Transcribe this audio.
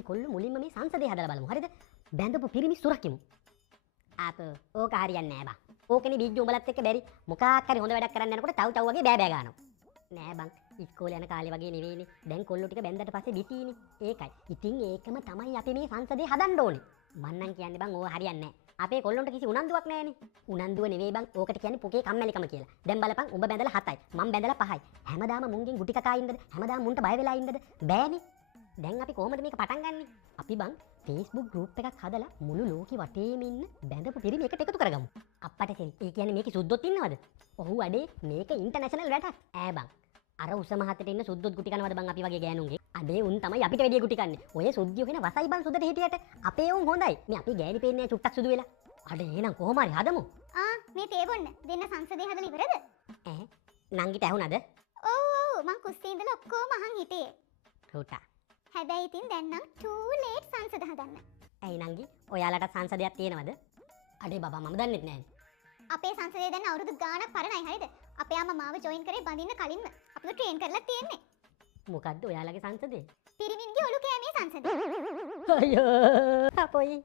අපි කොල්ල මුලින්ම මේ සංසදේ හදලා බලමු. හරිද? බැඳපු පිරිමි සුරකිමු. ආපෝ ඕක හරියන්නේ නෑ බං. ඕකනේ බීජ්ජු උඹලත් එක්ක බැරි. මොකක් හරි හොඳ වැඩක් කරන්න යනකොට තව් තව් වගේ බෑ බෑ ගන්නවා. නෑ බං. ඉස්කෝලේ යන කාලේ වගේ නෙවෙයිනේ. දැන් කොල්ලෝ ටික බැඳලා පස්සේ බිසීනේ. ඒකයි. ඉතින් ඒකම තමයි අපි මේ සංසදේ හදන්න ඕනේ. මන්නම් කියන්නේ බං ඕක හරියන්නේ නෑ. අපේ කොල්ලොන්ට කිසි උනන්දුවක් නෑනේ. උනන්දුව නෙවෙයි බං. ඕකට කියන්නේ පුකේ කම්මැලිකම කියලා. දැන් බලපන් උඹ බැඳලා 7යි. මම බැඳලා 5යි. හැමදාම මුංගෙන් ගුටි කකා ඉන්නද? හැමදාම මුන්ට බය වෙලා ඉන්නද? බෑනේ. දැන් අපි කොහොමද මේක පටන් ගන්නෙ? අපි බං Facebook group එකක් හදලා මුළු ලෝකෙ වටේම ඉන්න බැඳපු පිරිමි එකට එකතු කරගමු. අප්පට සෙල්. ඒ කියන්නේ මේකේ සුද්දොත් ඉන්නවද? ඔහු වැඩේ මේක ඉන්ටර්නැෂනල් වැඩක්. ඈ බං. අර උස මහත්තයට ඉන්න සුද්දොත් ගුටි කනවද බං අපි වගේ ගෑනුන්ගේ? අනේ උන් තමයි අපිට වැඩිය ගුටි කන්නේ. ඔය සුද්දියෝ කියන වසයි බං සුද්දට හිටියට අපේ උන් හොඳයි. මේ අපි ගෑණි පේන්නේ චුට්ටක් සුදු වෙලා. අඩේ එහෙනම් කොහොම හරි හදමු. මේ තේ බොන්න දෙන්න සංසදේ හදලා ඉවරද? ඈ නංගිට ඇහුණාද? ඔව් මං කුස්සියේ ඉඳලා ඔක්කොම අහන් හිටියේ. රූටා. හැබැයි ඉතින් දැන් නම් too late සංසද හදන්න. ඇයි නංගි? ඔයාලට සංසදයක් තියෙනවද? අඩේ බබා මම දන්නෙත් නෑනේ. අපේ සංසදේ දැන් අවුරුදු ගාණක් පරණයි හරිද? අපේ අම්මා මාව ජොයින් කරේ බඳින්න කලින්ම. අපිව ට්‍රේන් කරලා තියෙන්නේ. මොකද්ද ඔයාලගේ සංසදේ? පිරිමින්ගේ ඔලු කෑමේ සංසදේ. අයියෝ අපොයි